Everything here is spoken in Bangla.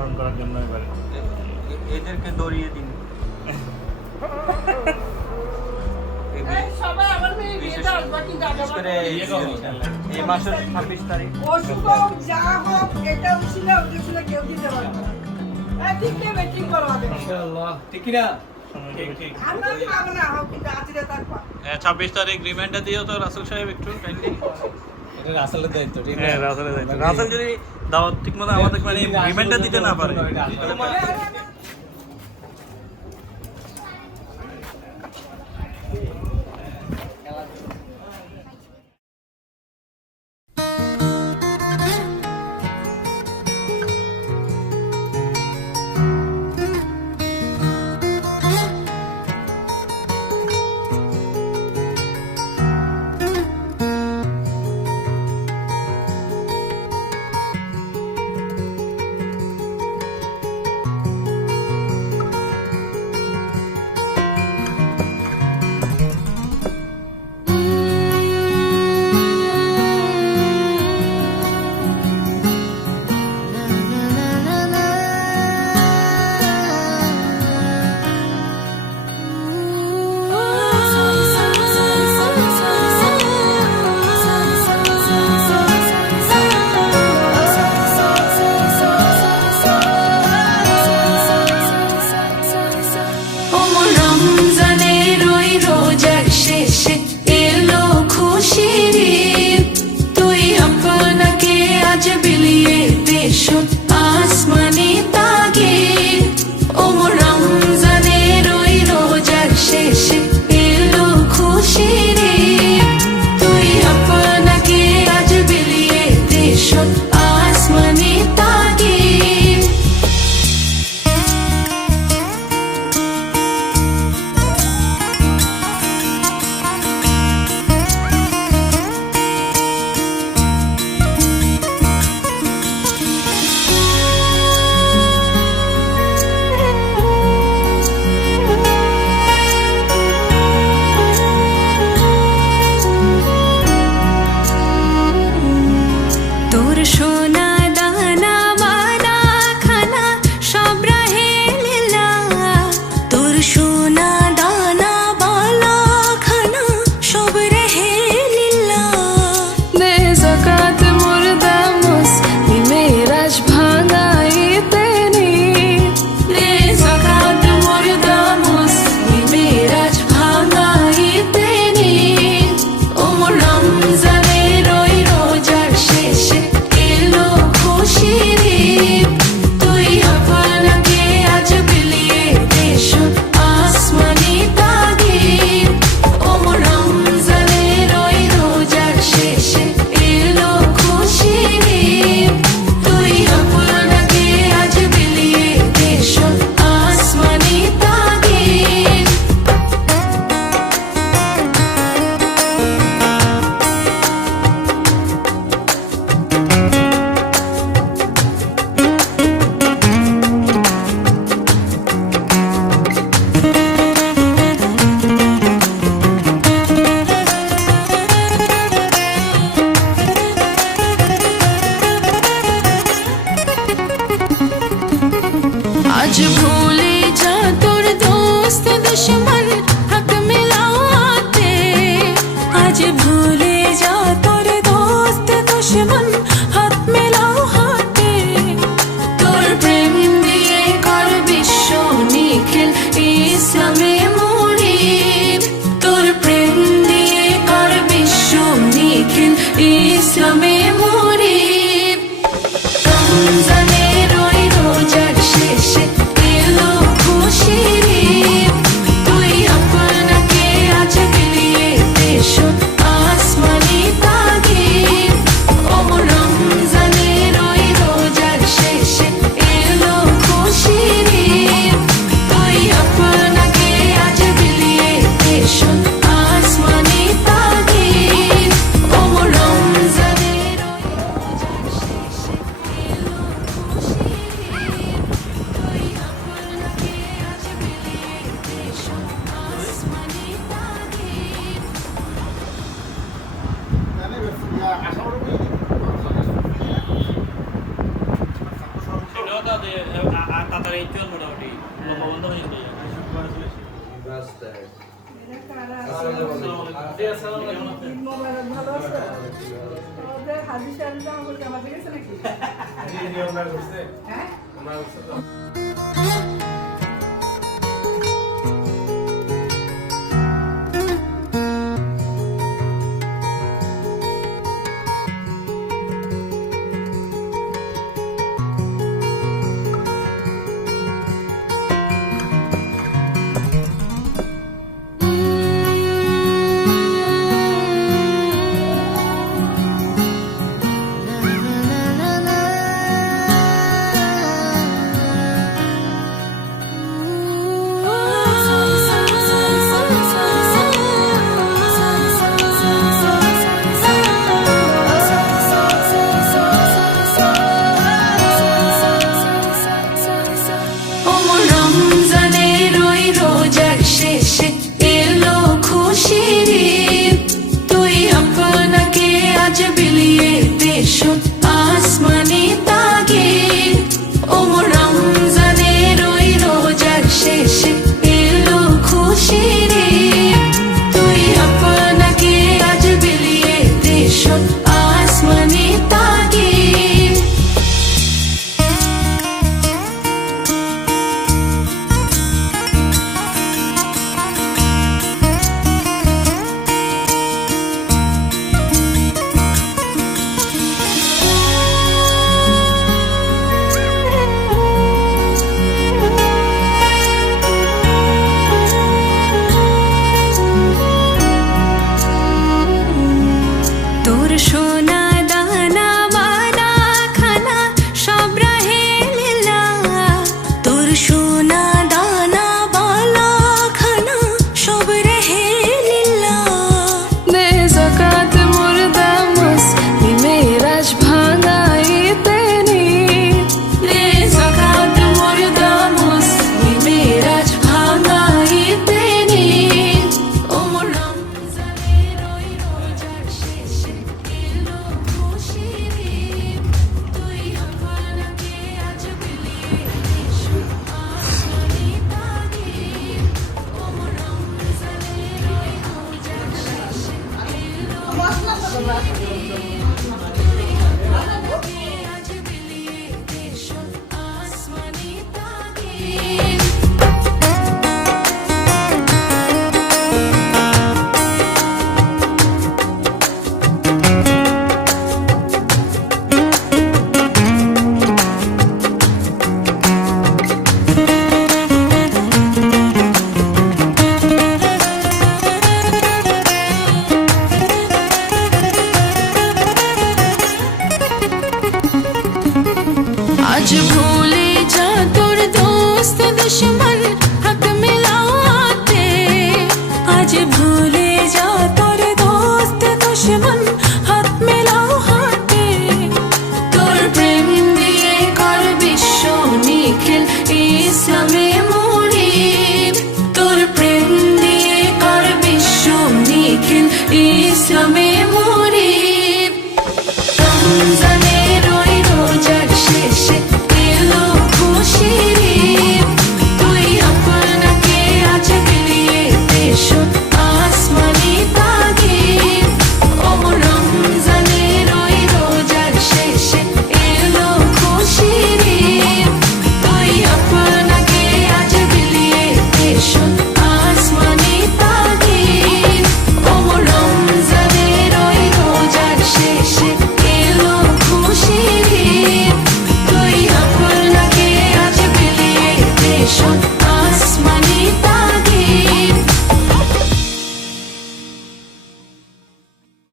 ধারণ করার জন্য এবারে। এদেরকে দড়িয়ে দিন। এই মাসের ছাব্বিশ তারিখ। অসুখ যা হোক এটা ওটা ছিল কেউ দিতে পারবে না। ছাব্বিশ তারিখ রিমাইন্ডার দিও তো রাসেল সাহেব একটু রাসেলের দায়িত্ব হ্যাঁ রাসেলের দায়িত্ব। রাসেল যদি দাওয়াত ঠিক মতো আমাদের মানে পেমেন্টটা দিতে না পারে। ভালো আছে? আমাদের হাজি সাহেব আমাকে জানা Show me.